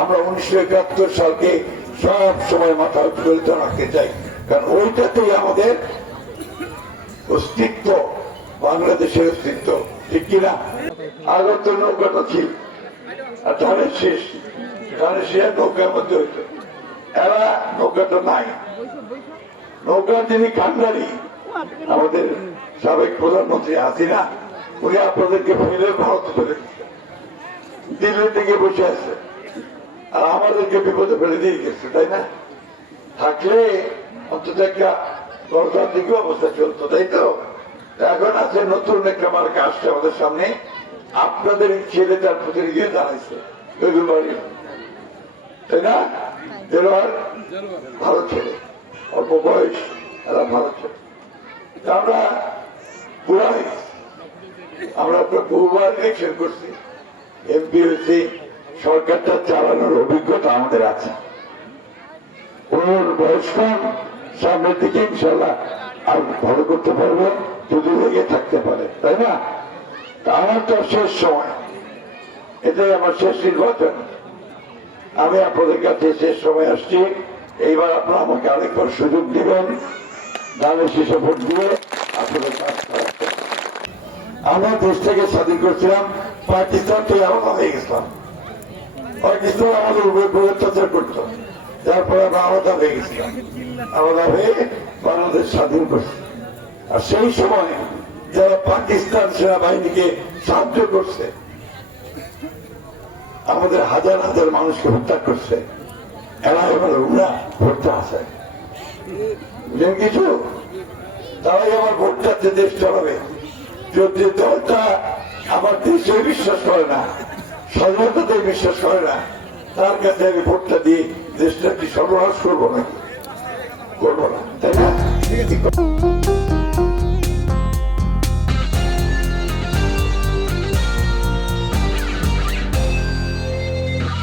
আমরা 1971 সালকে সব সময় মাথা উত্তোলিত রাখতে চাই, কারণ ওইটাতেই আমাদের অস্তিত্ব, বাংলাদেশের অস্তিত্ব, ঠিক কিনা? আগত নৌকাটা ছিল আর ধানের শেষ নৌকার মধ্যে হইত, এরা নৌকাটা নাই। নৌকার যিনি কান্ডারি আমাদের সাবেক প্রধানমন্ত্রী হাসিনা, উনি আপনাদেরকে ফেলে ভারত ফেলে দিল্লি থেকে বসে আছে আর আমাদেরকে বিপদে ফেলে দিয়ে গেছে, তাই না? থাকলে অন্তত একটা গণতান্ত্রিক অবস্থা চলতো, তাই তো? এখন আছে নতুন একটা মার্কা আসছে আমাদের সামনে, আপনাদের ছেলে তার প্রতিনিধি দাঁড়াইছে, তাই না? ভালো ছেলে, অল্প বয়স, এরা ভালো ছেলে। আমরা পুরাই আমরা বহুবার ইলেকশন করছি, এমপি হয়েছি, সরকারটা চালানোর অভিজ্ঞতা আমাদের আছে। ওর বয়স কম, সামনের দিকে ইনশাল্লাহ আর ভালো করতে পারবো যদি লেগে থাকতে পারে, তাই না? আমার তো শেষ সময়, এটাই আমার শেষ নির্বাচন। আমি আপনাদের কাছে শেষ সময় আসছি, এইবার আপনারা আমাকে আরেকবার সুযোগ দিবেন, দানের শীর্ষে ভোট দিয়ে আপনাদের কাজ করাতে। আমরা দেশ থেকে স্বাধীন করছিলাম, পাকিস্তান থেকে আলাদা হয়ে গেছিলাম। পাকিস্তান আমাদের উপরে অত্যাচার করত, তারপরে আমরা আলাদা হয়ে গেছিলাম, আলাদা হয়ে বাংলাদেশ স্বাধীন করছি। আর সেই সময় যারা পাকিস্তান সেনাবাহিনীকে সাহায্য করছে, আমাদের হাজার হাজার মানুষকে হত্যা করছে, এরা এবার ওরা ভোটটা আসে কিছু, তারাই আমার ভোট চাচ্ছে দেশ চালাবে। যদি দলটা আমার দেশে বিশ্বাস করে না, স্বাধীনতাতে বিশ্বাস করে না, তার কাছে আমি ভোটটা দিয়ে দেশটা কি সর্বনাশ করবো না, করবো না, তাই না?